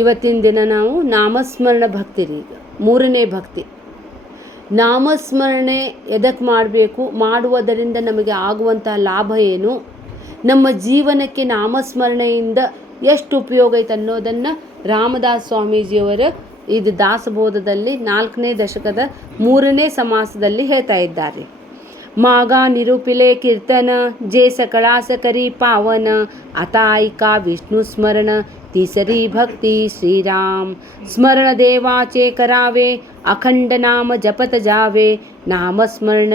ಇವತ್ತಿನ ದಿನ ನಾವು ನಾಮಸ್ಮರಣ ಭಕ್ತಿ ರೀ. ಈಗ ಮೂರನೇ ಭಕ್ತಿ. ನಾಮಸ್ಮರಣೆ ಎದಕ್ಕೆ ಮಾಡಬೇಕು, ಮಾಡುವುದರಿಂದ ನಮಗೆ ಆಗುವಂತಹ ಲಾಭ ಏನು, ನಮ್ಮ ಜೀವನಕ್ಕೆ ನಾಮಸ್ಮರಣೆಯಿಂದ ಎಷ್ಟು ಉಪಯೋಗ ಐತೆ ಅನ್ನೋದನ್ನು ರಾಮದಾಸ್ ಸ್ವಾಮೀಜಿಯವರ ಇದು ದಾಸಬೋಧದಲ್ಲಿ 4ನೇ ದಶಕದ 3ನೇ ಸಮಾಸದಲ್ಲಿ ಹೇಳ್ತಾ ಇದ್ದಾರೆ. ಮಾಗ ನಿರೂಪಿಲೆ ಕೀರ್ತನ ಜೇ सकळास करी पावन आता ऐका विष्णू स्मरण तिसरी भक्ती श्रीराम स्मरण देवाचे करावे अखंड नाम जपत जावे नामस्मरण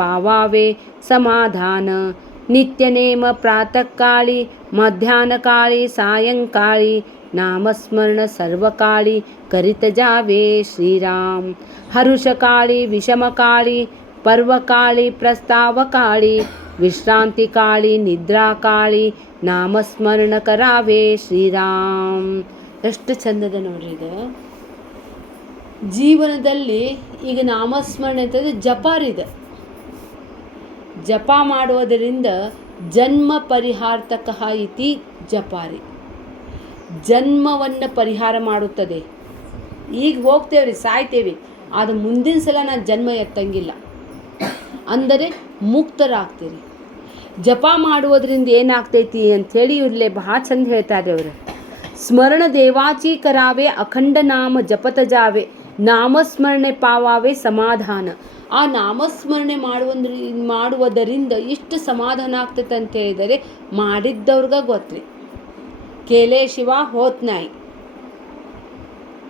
पावावे समाधान नित्यनेम प्रातःकाळी मध्याह्नकाळी सायंकाळी नामस्मरण सर्वकाळी करीत जावे श्रीराम हरुषकाळी विषमकाळी पर्वकाळी प्रस्तावकाळी ವಿಶ್ರಾಂತಿಕಾಳಿ ನಿದ್ರಾಕಾಳಿ ನಾಮಸ್ಮರಣ ಕರಾವೆ ಶ್ರೀರಾಮ್. ಎಷ್ಟು ಚಂದದ ನೋಡ್ರಿ ಇದು. ಜೀವನದಲ್ಲಿ ಈಗ ನಾಮಸ್ಮರಣೆ ಅಂತಂದರೆ ಜಪಾರಿದೆ. ಜಪ ಮಾಡುವುದರಿಂದ ಜನ್ಮ ಪರಿಹಾರ್ತಕಃ ಇತಿ ಜಪಾರಿ. ಜನ್ಮವನ್ನು ಪರಿಹಾರ ಮಾಡುತ್ತದೆ. ಈಗ ಹೋಗ್ತೇವ್ರಿ, ಸಾಯ್ತೇವೆ, ಆದರೆ ಮುಂದಿನ ಸಲ ನಾನು ಜನ್ಮ ಎತ್ತಂಗಿಲ್ಲ ಅಂದರೆ ಮುಕ್ತರಾಗ್ತೀರಿ. ಜಪ ಮಾಡುವುದರಿಂದ ಏನಾಗ್ತೈತಿ ಅಂಥೇಳಿ ಇವ್ರಲ್ಲೇ ಭಾಳ ಚಂದ ಹೇಳ್ತಾರೆ ಅವರು. ಸ್ಮರಣ ದೇವಾಚಿ ಕರಾವೆ ಅಖಂಡ ನಾಮ ಜಪತ ಜಾವೆ ನಾಮಸ್ಮರಣೆ ಪಾವಾವೆ ಸಮಾಧಾನ. ಆ ನಾಮಸ್ಮರಣೆ ಮಾಡುವುದರಿಂದ ಇಷ್ಟು ಸಮಾಧಾನ ಆಗ್ತೈತೆ ಅಂತ ಹೇಳಿದರೆ ಮಾಡಿದ್ದವ್ರಿಗ ಗೊತ್ತ್ರಿ. ಕೇಲೆ ಶಿವ ಹೋತ್ ನಾಯಿ.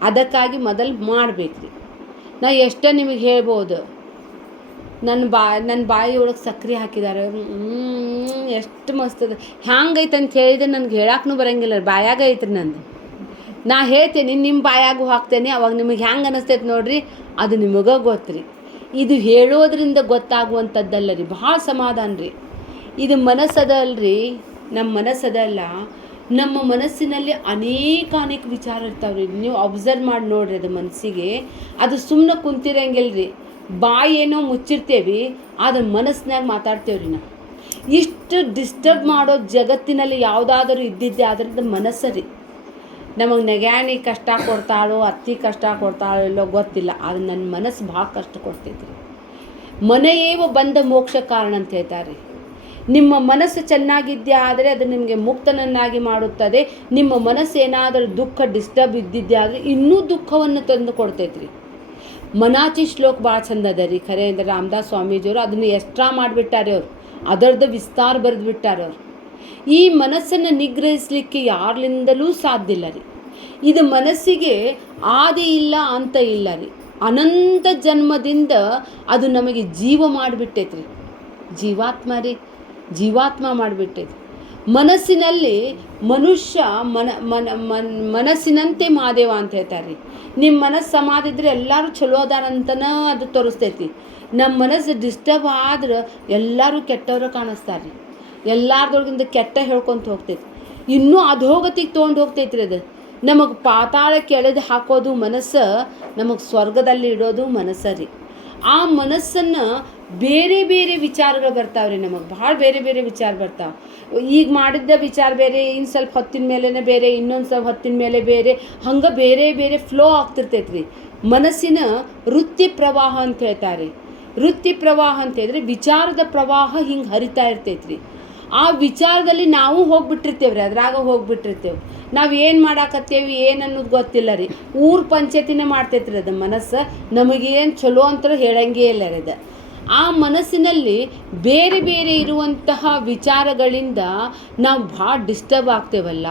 ಅದಕ್ಕಾಗಿ ಮೊದಲು ಮಾಡಬೇಕ್ರಿ. ನಾ ಎಷ್ಟೇ ನಿಮಗೆ ಹೇಳ್ಬೋದು, ನನ್ನ ಬಾಯಿ ಒಳಗೆ ಸಕ್ಕರೆ ಹಾಕಿದ್ದಾರೆ, ಎಷ್ಟು ಮಸ್ತ್ ಅದ, ಹ್ಯಾಂಗೈತೆ ಅಂತ ಹೇಳಿದ್ರೆ ನನಗೆ ಹೇಳಕ್ಕೂ ಬರೋಂಗಿಲ್ಲ, ಬಾಯಾಗ ಐತ್ರಿ ನಂದು. ನಾ ಹೇಳ್ತೇನೆ, ನಿಮ್ಮ ಬಾಯಾಗೂ ಹಾಕ್ತೇನೆ, ಅವಾಗ ನಿಮಗೆ ಹ್ಯಾಂಗೆ ಅನ್ನಿಸ್ತೈತೆ ನೋಡ್ರಿ, ಅದು ನಿಮಗೆ ಗೊತ್ತ್ರಿ. ಇದು ಹೇಳೋದ್ರಿಂದ ಗೊತ್ತಾಗುವಂಥದ್ದಲ್ಲ ರೀ, ಭಾಳ ಸಮಾಧಾನ ರೀ. ಇದು ಮನಸ್ಸದಲ್ರಿ, ನಮ್ಮ ಮನಸ್ಸದಲ್ಲ, ನಮ್ಮ ಮನಸ್ಸಿನಲ್ಲಿ ಅನೇಕ ವಿಚಾರ ಇರ್ತಾವ್ರಿ. ನೀವು ಅಬ್ಸರ್ವ್ ಮಾಡಿ ನೋಡ್ರಿ, ಅದು ಮನಸ್ಸಿಗೆ ಅದು ಸುಮ್ಮನೆ ಕುಂತಿರಂಗಿಲ್ಲ ರೀ. ಬಾಯಿ ಏನೋ ಮುಚ್ಚಿರ್ತೇವಿ, ಆದ್ರೆ ಮನಸ್ಸಿನಾಗ ಮಾತಾಡ್ತೇವ್ರಿ ನಾವು. ಇಷ್ಟು ಡಿಸ್ಟರ್ಬ್ ಮಾಡೋ ಜಗತ್ತಿನಲ್ಲಿ ಯಾವುದಾದ್ರೂ ಇದ್ದಿದ್ದೆ ಅದರದ್ದು ಮನಸ್ಸರಿ. ನಮಗೆ ನೆಗ್ಯಾಣಿ ಕಷ್ಟ ಕೊಡ್ತಾಳೋ, ಅತ್ತಿ ಕಷ್ಟ ಕೊಡ್ತಾಳೋ ಇಲ್ಲೋ ಗೊತ್ತಿಲ್ಲ, ಆದರೆ ನನ್ನ ಮನಸ್ಸು ಭಾಳ ಕಷ್ಟ ಕೊಡ್ತೈತ್ರಿ. ಮನೆಯೇವ ಬಂದ ಮೋಕ್ಷ ಕಾರಣ ಅಂತ ಹೇಳ್ತಾರೆ. ನಿಮ್ಮ ಮನಸ್ಸು ಚೆನ್ನಾಗಿದ್ದೆ ಆದರೆ ಅದು ನಿಮಗೆ ಮುಕ್ತನನ್ನಾಗಿ ಮಾಡುತ್ತದೆ. ನಿಮ್ಮ ಮನಸ್ಸು ಏನಾದರೂ ದುಃಖ ಡಿಸ್ಟರ್ಬ್ ಇದ್ದಿದ್ದೆ ಆದರೆ ಇನ್ನೂ ದುಃಖವನ್ನು ತಂದು ಕೊಡ್ತೈತ್ರಿ. ಮನಾಚಿ ಶ್ಲೋಕ ಭಾಳ ಚಂದ ಅದ ರೀ. ಖರೆ ಅಂದರೆ ರಾಮದಾಸ್ ಸ್ವಾಮೀಜಿಯವರು ಅದನ್ನು ಎಕ್ಸ್ಟ್ರಾ ಮಾಡಿಬಿಟ್ಟಾರೆ. ಅವರು ಅದರದ್ದು ವಿಸ್ತಾರ ಬರೆದು ಬಿಟ್ಟಾರೆ ಅವರು. ಈ ಮನಸ್ಸನ್ನು ನಿಗ್ರಹಿಸಲಿಕ್ಕೆ ಯಾರಿಂದಲೂ ಸಾಧ್ಯ ಇಲ್ಲ ರೀ. ಇದು ಮನಸ್ಸಿಗೆ ಆದಿ ಇಲ್ಲ ಅಂತ ಇಲ್ಲ ರೀ. ಅನಂತ ಜನ್ಮದಿಂದ ಅದು ನಮಗೆ ಜೀವ ಮಾಡಿಬಿಟ್ಟೈತ್ರಿ. ಜೀವಾತ್ಮ ರೀ, ಜೀವಾತ್ಮ ಮಾಡಿಬಿಟ್ಟೈತಿ. ಮನಸ್ಸಿನಲ್ಲಿ ಮನುಷ್ಯ ಮನಸ್ಸಿನಂತೆ ಮಾದೇವ ಅಂತ ಹೇಳ್ತಾರೆ ರೀ. ನಿಮ್ಮ ಮನಸ್ಸು ಸಮಾಧಿದ್ರೆ ಎಲ್ಲರೂ ಚಲೋ ಅದಾರಂತನ ಅದು ತೋರಿಸ್ತೈತಿ. ನಮ್ಮ ಮನಸ್ಸು ಡಿಸ್ಟರ್ಬ್ ಆದ್ರೆ ಎಲ್ಲರೂ ಕೆಟ್ಟವರು ಕಾಣಿಸ್ತಾರೆ ರೀ. ಎಲ್ಲರದೊಳಗಿಂದ ಕೆಟ್ಟ ಹೇಳ್ಕೊತ ಹೋಗ್ತೈತಿ. ಇನ್ನೂ ಅಧೋಗತಿಗೆ ತೊಗೊಂಡು ಹೋಗ್ತೈತ್ರಿ. ಅದು ನಮಗೆ ಪಾತಾಳಕ್ಕೆ ಎಳೆದು ಹಾಕೋದು ಮನಸ್ಸು, ನಮಗೆ ಸ್ವರ್ಗದಲ್ಲಿ ಇಡೋದು ಮನಸ್ಸು ರೀ. ಆ ಮನಸ್ಸನ್ನು ಬೇರೆ ಬೇರೆ ವಿಚಾರಗಳು ಬರ್ತಾವ್ರಿ. ನಮಗೆ ಭಾಳ ಬೇರೆ ಬೇರೆ ವಿಚಾರ ಬರ್ತಾವೆ. ಈಗ ಮಾಡಿದ್ದ ವಿಚಾರ ಬೇರೆ, ಇನ್ನು ಸ್ವಲ್ಪ ಹೊತ್ತಿನ ಮೇಲೇ ಬೇರೆ, ಇನ್ನೊಂದು ಸ್ವಲ್ಪ ಹೊತ್ತಿನ ಮೇಲೆ ಬೇರೆ, ಹಂಗೆ ಬೇರೆ ಬೇರೆ ಫ್ಲೋ ಆಗ್ತಿರ್ತೈತ್ರಿ. ಮನಸ್ಸಿನ ವೃತ್ತಿ ಪ್ರವಾಹ ಅಂತ ಹೇಳ್ತಾರೆ. ವೃತ್ತಿ ಪ್ರವಾಹ ಅಂತ ಹೇಳಿದ್ರೆ ವಿಚಾರದ ಪ್ರವಾಹ ಹಿಂಗೆ ಹರಿತಾ ಇರ್ತೈತ್ರಿ. ಆ ವಿಚಾರದಲ್ಲಿ ನಾವು ಹೋಗ್ಬಿಟ್ಟಿರ್ತೇವೆ ರೀ, ಅದ್ರಾಗ ಹೋಗ್ಬಿಟ್ಟಿರ್ತೇವೆ. ನಾವು ಏನು ಮಾಡಾಕತ್ತೇವಿ ಏನು ಅನ್ನೋದು ಗೊತ್ತಿಲ್ಲ ರೀ. ಊರು ಪಂಚಾಯತಿನೇ ಮಾಡ್ತೈತ್ರಿ ಅದು ಮನಸ್ಸು. ನಮಗೇನು ಚಲೋ ಅಂತ ಹೇಳಂಗೇ ಇಲ್ಲ ರೀ ಅದು. ಆ ಮನಸ್ಸಿನಲ್ಲಿ ಬೇರೆ ಬೇರೆ ಇರುವಂತಹ ವಿಚಾರಗಳಿಂದ ನಾವು ಭಾಳ ಡಿಸ್ಟರ್ಬ್ ಆಗ್ತೇವಲ್ಲ.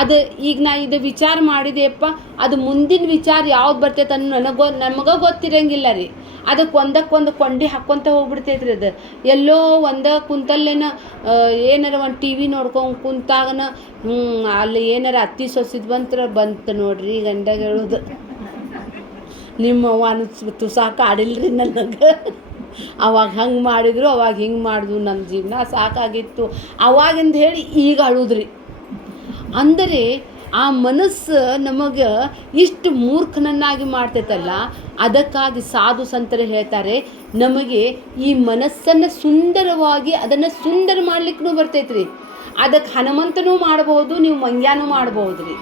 ಅದು ಈಗ ನಾ ಇದು ವಿಚಾರ ಮಾಡಿದೆಯಪ್ಪ, ಅದು ಮುಂದಿನ ವಿಚಾರ ಯಾವ್ದು ಬರ್ತೈತೆ ಅನ್ನೋ ನಮಗೆ ಗೊತ್ತಿರಂಗಿಲ್ಲ ರೀ. ಅದಕ್ಕೆ ಒಂದಕ್ಕೊಂದು ಕೊಂಡಿ ಹಾಕ್ಕೊತ ಹೋಗ್ಬಿಡ್ತೈತ್ರಿ. ಅದು ಎಲ್ಲೋ ಒಂದ ಕುಂತಲ್ಲೇನ ಏನಾರ ಒಂದು ಟಿ ವಿ ನೋಡ್ಕೊಂಡು ಕುಂತಾಗನ ಅಲ್ಲಿ ಏನಾರ ಅತ್ತಿ ಸೊಸಿದ್ ಬಂತು ನೋಡ್ರಿ ಗಂಡಗೆ ಹೇಳೋದು, ನಿಮ್ಮ ತುಸಾಕ ಆಡಿಲ್ರಿ ನನಗೆ, ಅವಾಗ ಹಂಗೆ ಮಾಡಿದ್ರು ಅವಾಗ ಹಿಂಗೆ ಮಾಡಿದ್ರು, ನನ್ನ ಜೀವನ ಸಾಕಾಗಿತ್ತು ಅವಾಗಿಂದ ಹೇಳಿ ಈಗ ಅಳುದ್ರಿ. ಅಂದರೆ ಆ ಮನಸ್ಸು ನಮಗೆ ಇಷ್ಟು ಮೂರ್ಖನನ್ನಾಗಿ ಮಾಡ್ತೈತಲ್ಲ. ಅದಕ್ಕಾಗಿ ಸಾಧು ಸಂತರು ಹೇಳ್ತಾರೆ, ನಮಗೆ ಈ ಮನಸ್ಸನ್ನು ಸುಂದರವಾಗಿ ಅದನ್ನು ಸುಂದರ ಮಾಡ್ಲಿಕ್ಕೂ ಬರ್ತೈತ್ರಿ. ಅದಕ್ಕೆ ಹನುಮಂತನೂ ಮಾಡ್ಬೋದು, ನೀವು ಮಂಗ್ಯಾನೂ ಮಾಡ್ಬೋದು ರೀ.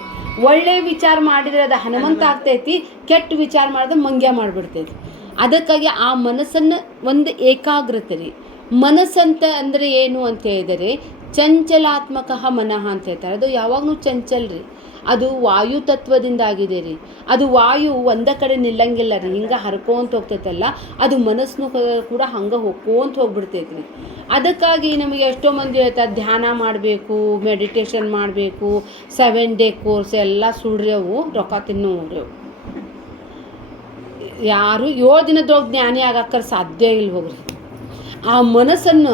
ಒಳ್ಳೆ ವಿಚಾರ ಮಾಡಿದರೆ ಅದು ಹನುಮಂತ ಆಗ್ತೈತಿ, ಕೆಟ್ಟ ವಿಚಾರ ಮಾಡಿದ್ರೆ ಮಂಗ್ಯ ಮಾಡಿಬಿಡ್ತೈತಿ. ಅದಕ್ಕಾಗಿ ಆ ಮನಸ್ಸನ್ನು ಒಂದು ಏಕಾಗ್ರತೆ ರೀ. ಮನಸ್ಸಂತ ಅಂದರೆ ಏನು ಅಂತ ಹೇಳಿದರೆ ಚಂಚಲಾತ್ಮಕ ಮನಃ ಅಂತ ಹೇಳ್ತಾರೆ. ಅದು ಯಾವಾಗಲೂ ಚಂಚಲ ರೀ. ಅದು ವಾಯು ತತ್ವದಿಂದ ಆಗಿದೆ ರೀ. ಅದು ವಾಯು ಒಂದ ಕಡೆ ನಿಲ್ಲಂಗಿಲ್ಲ ರೀ, ಹಿಂಗೆ ಹರ್ಕೊಂತ ಹೋಗ್ತೈತಲ್ಲ, ಅದು ಮನಸ್ಸನ್ನು ಕೂಡ ಹಂಗೆ ಹೋಗ್ಕೊಂತ ಹೋಗ್ಬಿಡ್ತೈತಿ ರೀ. ಅದಕ್ಕಾಗಿ ನಮಗೆ ಎಷ್ಟೋ ಮಂದಿ ಹೇಳ್ತಾರೆ ಧ್ಯಾನ ಮಾಡಬೇಕು, ಮೆಡಿಟೇಷನ್ ಮಾಡಬೇಕು, 7 ಡೇ ಕೋರ್ಸ್ ಎಲ್ಲ ಸುಳ್ರೆವು, ರೊಕ್ಕ ತಿನ್ನೋರೆವು. ಯಾರು 7 ದಿನದೊಳಗೆ ಜ್ಞಾನಿ ಆಗಕ್ಕೆ ಸಾಧ್ಯ ಇಲ್ಲ ಹೋಗ್ರಿ. ಆ ಮನಸ್ಸನ್ನು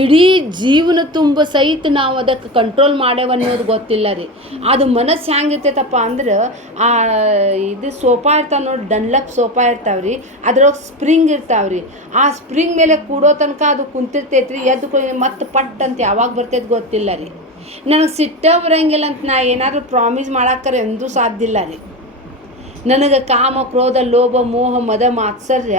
ಇಡೀ ಜೀವನ ತುಂಬ ಸಹಿತ ನಾವು ಅದಕ್ಕೆ ಕಂಟ್ರೋಲ್ ಮಾಡೇವನ್ನೋದು ಗೊತ್ತಿಲ್ಲ ರೀ. ಅದು ಮನಸ್ಸು ಹೆಂಗಿರ್ತೈತಪ್ಪ ಅಂದ್ರೆ ಇದು ಸೋಫಾ ಇರ್ತಾವೆ ನೋಡಿ, ಡನ್ಲಪ್ ಸೋಫಾ ಇರ್ತಾವೆ ರೀ, ಅದ್ರೊಳಗೆ ಸ್ಪ್ರಿಂಗ್ ಇರ್ತಾವೆ ರೀ. ಆ ಸ್ಪ್ರಿಂಗ್ ಮೇಲೆ ಕೂಡೋ ತನಕ ಅದು ಕುಂತಿರ್ತೈತೆ ರೀ, ಎದ್ದು ಮತ್ತೆ ಪಟ್ ಅಂತ ಯಾವಾಗ ಬರ್ತೈತೆ ಗೊತ್ತಿಲ್ಲ ರೀ. ನನಗೆ ಸಿಟ್ಟ ಬರೋಂಗಿಲ್ಲ ಅಂತ ನಾ ಏನಾದರೂ ಪ್ರಾಮಿಸ್ ಮಾಡಾಕರೆ ಎಂದೂ ಸಾಧ್ಯ ಇಲ್ಲ ರೀ. ನನಗೆ ಕಾಮ, ಕ್ರೋಧ, ಲೋಭ, ಮೋಹ, ಮದ, ಮಾತ್ಸರ್ಯ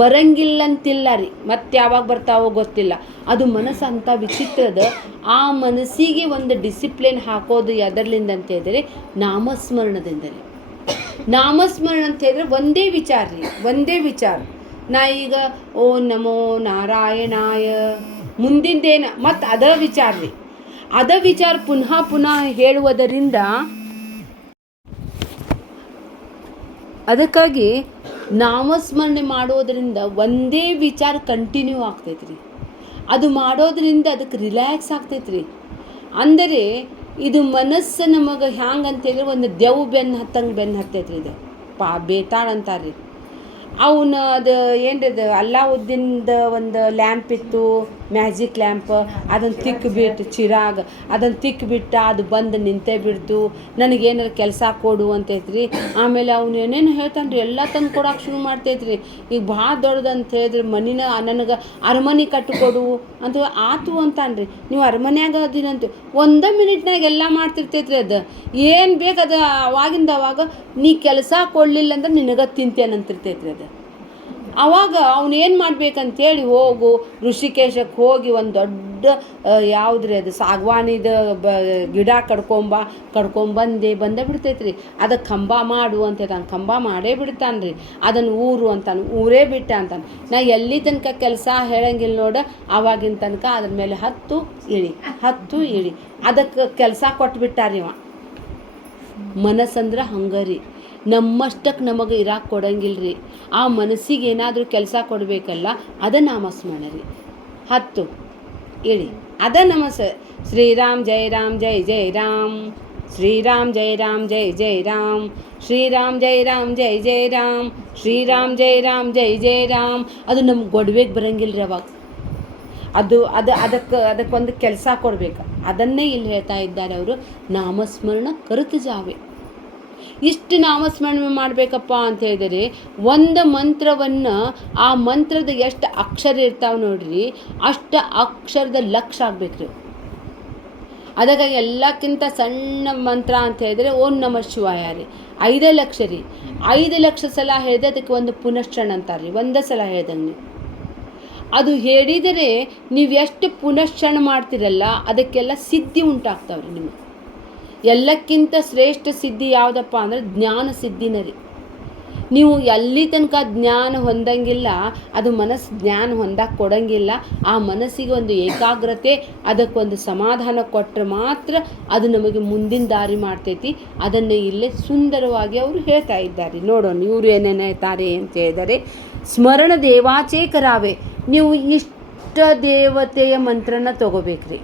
ಬರಂಗಿಲ್ಲಂತಿಲ್ಲ ರೀ. ಮತ್ತೆ ಯಾವಾಗ ಬರ್ತಾವೋ ಗೊತ್ತಿಲ್ಲ. ಅದು ಮನಸ್ಸು ಅಂಥ ವಿಚಿತ್ರದ. ಆ ಮನಸ್ಸಿಗೆ ಒಂದು ಡಿಸಿಪ್ಲಿನ್ ಹಾಕೋದು ಎದರ್ಲಿಂದ ಅಂತ ಹೇಳಿದರೆ ನಾಮಸ್ಮರಣದಿಂದ ರೀ. ನಾಮಸ್ಮರಣ ಅಂತ ಹೇಳಿದ್ರೆ ಒಂದೇ ವಿಚಾರ ರೀ, ಒಂದೇ ವಿಚಾರ. ನಾ ಈಗ ಓ ನಮೋ ನಾರಾಯಣಾಯ ಮುಂದಿಂದೇನು ಮತ್ತು ಅದ ವಿಚಾರ ರೀ. ಅದ ವಿಚಾರ ಪುನಃ ಪುನಃ ಹೇಳುವುದರಿಂದ ಅದಕ್ಕಾಗಿ ನಾಮಸ್ಮರಣೆ ಮಾಡೋದರಿಂದ ಒಂದೇ ವಿಚಾರ ಕಂಟಿನ್ಯೂ ಆಗ್ತೈತೆ ರೀ. ಅದು ಮಾಡೋದ್ರಿಂದ ಅದಕ್ಕೆ ರಿಲ್ಯಾಕ್ಸ್ ಆಗ್ತೈತೆ ರೀ. ಅಂದರೆ ಇದು ಮನಸ್ಸು ನಮಗೆ ಹ್ಯಾಂಗೆ ಅಂತೇಳಿದ್ರೆ ಒಂದು ದೆವ್ ಬೆನ್ನು ಹತ್ತಂಗೆ ಬೆನ್ನು ಹತ್ತೈತೆ ರೀ. ಇದು ಬೇತಾಳ ಅಂತಾರೆ ರೀ. ಅವನು ಅದು ಏನ್ರದು ಅಲ್ಲಾವುದ್ದೀನ್ದ ಒಂದು ಲ್ಯಾಂಪ್ ಇತ್ತು, ಮ್ಯಾಜಿಕ್ ಲ್ಯಾಂಪ್. ಅದನ್ನು ತಿಕ್ಕಿಬಿಟ್ಟು ಚಿರಾಗ ಅದನ್ನು ತಿಕ್ಕಿಬಿಟ್ಟು ಅದು ಬಂದು ನಿಂತೇ ಬಿಡ್ತು. ನನಗೇನಾರು ಕೆಲಸ ಕೊಡು ಅಂತೈತ್ರಿ. ಆಮೇಲೆ ಅವ್ನು ಏನೇನು ಹೇಳ್ತಾನೆ ರೀ, ಎಲ್ಲ ತಂದು ಕೊಡೋಕೆ ಶುರು ಮಾಡ್ತೈತ್ರಿ. ಈಗ ಭಾಳ ದೊಡ್ಡದಂತ ಹೇಳಿದ್ರೆ ಮನಿನ ನನಗೆ ಅರಮನೆ ಕಟ್ಟಿಕೊಡು ಅಂತ ಆತು ಅಂತಾನೆ ರೀ. ನೀವು ಅರಮನ್ಯಾಗ ಅದಿನಂತ 1 ಮಿನಿಟ್ನಾಗ ಎಲ್ಲ ಮಾಡ್ತಿರ್ತೈತ್ರಿ. ಅದು ಏನು ಬೇಕು ಅದು ಅವಾಗಿಂದ ಅವಾಗ ನೀ ಕೆಲಸ ಕೊಡಲಿಲ್ಲ ಅಂದ್ರೆ ನಿನಗೆ ತಿಂತೇನಂತಿರ್ತೈತ್ರಿ ಅದು. ಆವಾಗ ಅವನೇನು ಮಾಡ್ಬೇಕಂತೇಳಿ ಹೋಗು ಋಷಿಕೇಶಕ್ಕೆ ಹೋಗಿ ಒಂದು ದೊಡ್ಡ ಯಾವುದ್ರಿ ಅದು ಸಾಗವಾನಿದ ಗಿಡ ಕಡ್ಕೊಂಬಂದೇ ಬಿಡ್ತೈತ್ರಿ. ಅದಕ್ಕೆ ಕಂಬ ಮಾಡು ಅಂತ ಹೇಳ್ತಾನೆ, ಕಂಬ ಮಾಡೇ ಬಿಡ್ತಾನೆ ರೀ. ಅದನ್ನು ಊರು ಅಂತಾನೆ, ಊರೇ ಬಿಟ್ಟ ಅಂತಾನೆ. ನಾ ಎಲ್ಲಿ ತನಕ ಕೆಲಸ ಹೇಳಂಗಿಲ್ಲ ನೋಡು, ಆವಾಗಿನ ತನಕ ಅದ್ರ ಮೇಲೆ ಹತ್ತು ಇಳಿ ಅದಕ್ಕೆ ಕೆಲಸ ಕೊಟ್ಬಿಟ್ಟಾರಿ ಇವ. ಮನಸ್ಸಂದ್ರೆ ಹಂಗರಿ, ನಮ್ಮಷ್ಟಕ್ಕೆ ನಮಗೆ ಇರಾಕೆ ಕೊಡಂಗಿಲ್ಲ ರೀ. ಆ ಮನಸ್ಸಿಗೆ ಏನಾದರೂ ಕೆಲಸ ಕೊಡಬೇಕಲ್ಲ, ಅದ ನಾಮಸ್ಮರಣ ರೀ. 10 ಇಳಿ ಅದ ಶ್ರೀರಾಮ್ ಜೈ ರಾಮ್ ಜೈ ಜೈ ರಾಮ್, ಶ್ರೀರಾಮ್ ಜೈ ರಾಮ್ ಜೈ ಜೈ ರಾಮ್, ಶ್ರೀರಾಮ್ ಜೈ ರಾಮ್ ಜೈ ಜೈ ರಾಮ್, ಶ್ರೀರಾಮ್ ಜೈ ರಾಮ್ ಜೈ ಜೈ ರಾಮ್. ಅದು ನಮ್ಗೆ ಗೊಡ್ಬೇಕು ಬರಂಗಿಲ್ಲ ರೀ. ಅವಾಗ ಅದಕ್ಕೊಂದು ಕೆಲಸ ಕೊಡಬೇಕು. ಅದನ್ನೇ ಇಲ್ಲಿ ಹೇಳ್ತಾ ಇದ್ದಾರೆ ಅವರು, ನಾಮಸ್ಮರಣ ಕರುತು ಜಾವೆ. ಇಷ್ಟು ನಾಮಸ್ಮರಣೆ ಮಾಡಬೇಕಪ್ಪ ಅಂತ ಹೇಳಿದರೆ ಒಂದು ಮಂತ್ರವನ್ನು, ಆ ಮಂತ್ರದ ಎಷ್ಟು ಅಕ್ಷರ ಇರ್ತಾವೆ ನೋಡ್ರಿ, ಅಷ್ಟು ಅಕ್ಷರದ ಲಕ್ಷ ಆಗ್ಬೇಕ್ರಿ. ಅದಕ್ಕಾಗಿ ಎಲ್ಲಕ್ಕಿಂತ ಸಣ್ಣ ಮಂತ್ರ ಅಂತ ಹೇಳಿದರೆ ಓಂ ನಮಃ ಶಿವಾಯ ರೀ. 5 ಲಕ್ಷ ರೀ. 5 ಲಕ್ಷ ಸಲ ಹೇಳಿದೆ ಅದಕ್ಕೆ ಒಂದು ಪುನಶ್ಚರಣ ಅಂತಾರೆ ರೀ. ಒಂದೇ ಸಲ ಹೇಳ್ದಂಗೆ ಅದು ಹೇಳಿದರೆ ನೀವು ಎಷ್ಟು ಪುನಶ್ಚರಣ ಮಾಡ್ತೀರಲ್ಲ ಅದಕ್ಕೆಲ್ಲ ಸಿದ್ಧಿ ಉಂಟಾಗ್ತಾವ್ರಿ. ನಿಮಗೆ ಎಲ್ಲಕ್ಕಿಂತ ಶ್ರೇಷ್ಠ ಸಿದ್ಧಿ ಯಾವುದಪ್ಪ ಅಂದರೆ ಜ್ಞಾನ ಸಿದ್ಧಿನ ರೀ. ನೀವು ಎಲ್ಲಿ ತನಕ ಜ್ಞಾನ ಹೊಂದಂಗಿಲ್ಲ, ಅದು ಮನಸ್ಸು ಜ್ಞಾನ ಹೊಂದಕ್ಕೆ ಕೊಡಂಗಿಲ್ಲ. ಆ ಮನಸ್ಸಿಗೆ ಒಂದು ಏಕಾಗ್ರತೆ, ಅದಕ್ಕೊಂದು ಸಮಾಧಾನ ಕೊಟ್ಟರೆ ಮಾತ್ರ ಅದು ನಮಗೆ ಮುಂದಿನ ದಾರಿ ಮಾಡ್ತೈತಿ. ಅದನ್ನು ಇಲ್ಲೇ ಸುಂದರವಾಗಿ ಅವರು ಹೇಳ್ತಾ ಇದ್ದಾರೆ. ನೋಡೋಣ ಇವರು ಏನೇನು ಹೇಳ್ತಾರೆ ಅಂತ ಹೇಳಿದರೆ, ಸ್ಮರಣ ದೇವಾಚೇ ಕರಾವೆ. ನೀವು ಇಷ್ಟ ದೇವತೆಯ ಮಂತ್ರನ ತೊಗೋಬೇಕ್ರಿ.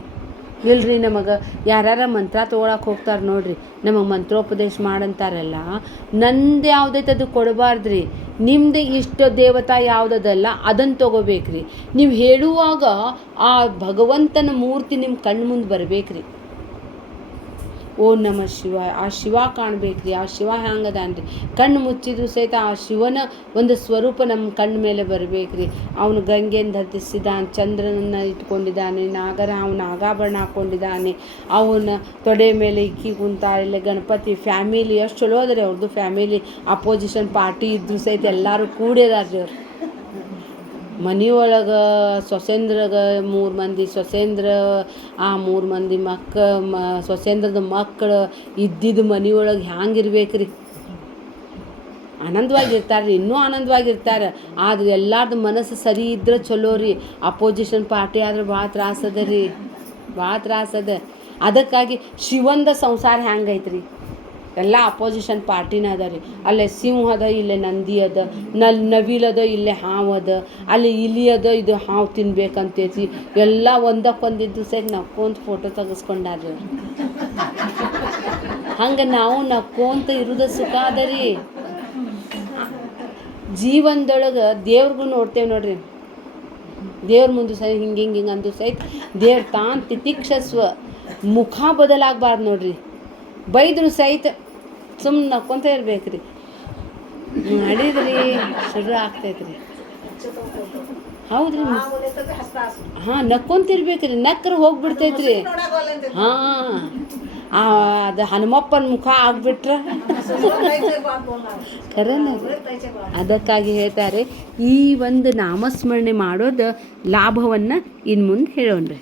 ಇಲ್ರಿ ನಮಗೆ ಯಾರ್ಯಾರ ಮಂತ್ರ ತೊಗೊಳಕ್ಕೆ ಹೋಗ್ತಾರೆ ನೋಡ್ರಿ, ನಮಗೆ ಮಂತ್ರೋಪದೇಶ ಮಾಡಂತಾರಲ್ಲ, ನಂದು ಯಾವುದೈತೆ ಅದು ಕೊಡಬಾರ್ದ್ರಿ. ನಿಮ್ಮದು ಇಷ್ಟ ದೇವತಾ ಯಾವುದಲ್ಲ ಅದನ್ನು ತೊಗೋಬೇಕ್ರಿ. ನೀವು ಹೇಳುವಾಗ ಆ ಭಗವಂತನ ಮೂರ್ತಿ ನಿಮ್ಮ ಕಣ್ಣು ಮುಂದೆ ಬರಬೇಕ್ರಿ. ಓಂ ನಮಃ ಶಿವಾಯ, ಆ ಶಿವ ಕಾಣಬೇಕ್ರಿ. ಆ ಶಿವ ಹ್ಯಾಂಗದಾನ್ರಿ, ಕಣ್ಣು ಮುಚ್ಚಿದ್ರು ಸಹಿತ ಆ ಶಿವನ ಒಂದು ಸ್ವರೂಪ ನಮ್ಮ ಕಣ್ಣ ಮೇಲೆ ಬರಬೇಕ್ರಿ. ಅವನು ಗಂಗೆಯನ್ನು ಧರಿಸಿದ್ದಾನೆ, ಚಂದ್ರನನ್ನು ಇಟ್ಕೊಂಡಿದ್ದಾನೆ, ಅವನು ನಾಗಾಭರಣ ಹಾಕ್ಕೊಂಡಿದ್ದಾನೆ, ಅವನ ತೊಡೆ ಮೇಲೆ ಇಕ್ಕಿ ಕುಂತಾಳೆ. ಗಣಪತಿ ಫ್ಯಾಮಿಲಿ ಎಷ್ಟು ಚಲೋ ಅದ್ರಿ ಅವ್ರದ್ದು ಫ್ಯಾಮಿಲಿ. ಅಪೋಸಿಷನ್ ಪಾರ್ಟಿ ಇದ್ರು ಸಹಿತ ಎಲ್ಲರೂ ಕೂಡಿದಾರ್ರಿ ಅವ್ರು. ಮನೆಯೊಳಗೆ ಸೊಸೆಂದ್ರಗ 3 ಮಂದಿ ಸೊಸೆಂದ್ರ, ಆ 3 ಮಂದಿ ಸೊಸೆಂದ್ರದ ಮಕ್ಕಳು ಇದ್ದಿದ್ದು ಮನೆಯೊಳಗೆ ಹ್ಯಾಂಗಿರ್ಬೇಕು ರೀ. ಆನಂದವಾಗಿರ್ತಾರೆ ರೀ, ಇನ್ನೂ ಆನಂದವಾಗಿರ್ತಾರೆ. ಆದ್ರೆ ಎಲ್ಲಾರ್ದು ಮನಸ್ಸು ಸರಿ ಇದ್ರೆ ಚಲೋ ರೀ. ಅಪೋಸಿಷನ್ ಪಾರ್ಟಿ ಆದ್ರೆ ಭಾಳ ತ್ರಾಸದ ರೀ, ಭಾಳ ತ್ರಾಸದ. ಅದಕ್ಕಾಗಿ ಶಿವಂದ ಸಂಸಾರ ಹೆಂಗೈತ್ರಿ, ಎಲ್ಲ ಅಪೋಸಿಷನ್ ಪಾರ್ಟಿನ ಅದ ರೀ. ಅಲ್ಲೇ ಸಿಂಹ ಅದ, ಇಲ್ಲೇ ನಂದಿ ಅದ, ನವಿಲದ, ಇಲ್ಲೇ ಹಾವು ಅದ, ಅಲ್ಲಿ ಇಲಿ ಅದ, ಇದು ಹಾವು ತಿನ್ಬೇಕಂತೈತಿ. ಎಲ್ಲ ಒಂದಕ್ಕೊಂದಿದ್ದು ಸರಿ ನಕ್ಕೊಂತ ಫೋಟೋ ತೆಗೆಸ್ಕೊಂಡಾರ್ರಿ. ಹಂಗೆ ನಾವು ನಕ್ಕೊಂತ ಇರೋದು ಸುಖ ಅದ ರೀ. ಜೀವನದೊಳಗೆ ದೇವ್ರಿಗೂ ನೋಡ್ತೇವೆ ನೋಡ್ರಿ, ದೇವ್ರ ಮುಂದೆ ಸಹಿತ ಹಿಂಗೆ ಅಂದು ಸಹಿತ ದೇವ್ರ ತಾನು ತಿತಿಕ್ಷಸ್ವ, ಮುಖ ಬದಲಾಗಬಾರ್ದು ನೋಡ್ರಿ. ಬೈದ್ರು ಸಹಿತ ಸುಮ್ಮನೆ ನಕ್ಕೊಂತ ಇರ್ಬೇಕು ರೀ. ಮಾಡಿದ್ರಿ ಶುರು ಆಗ್ತೈತ್ರಿ. ಹೌದ್ರಿ, ಹಾಂ ನಕ್ಕೊಂತಿರ್ಬೇಕ್ರಿ. ನಕ್ಕರೆ ಹೋಗ್ಬಿಡ್ತೈತ್ರಿ. ಹಾಂ, ಅದು ಹನುಮಪ್ಪನ ಮುಖ ಆಗ್ಬಿಟ್ರೆ ಖರೇನ. ಅದಕ್ಕಾಗಿ ಹೇಳ್ತಾರೆ ಈ ಒಂದು ನಾಮಸ್ಮರಣೆ ಮಾಡೋದು ಲಾಭವನ್ನು ಇನ್ನು ಮುಂದೆ ಹೇಳೋಣ್ರಿ.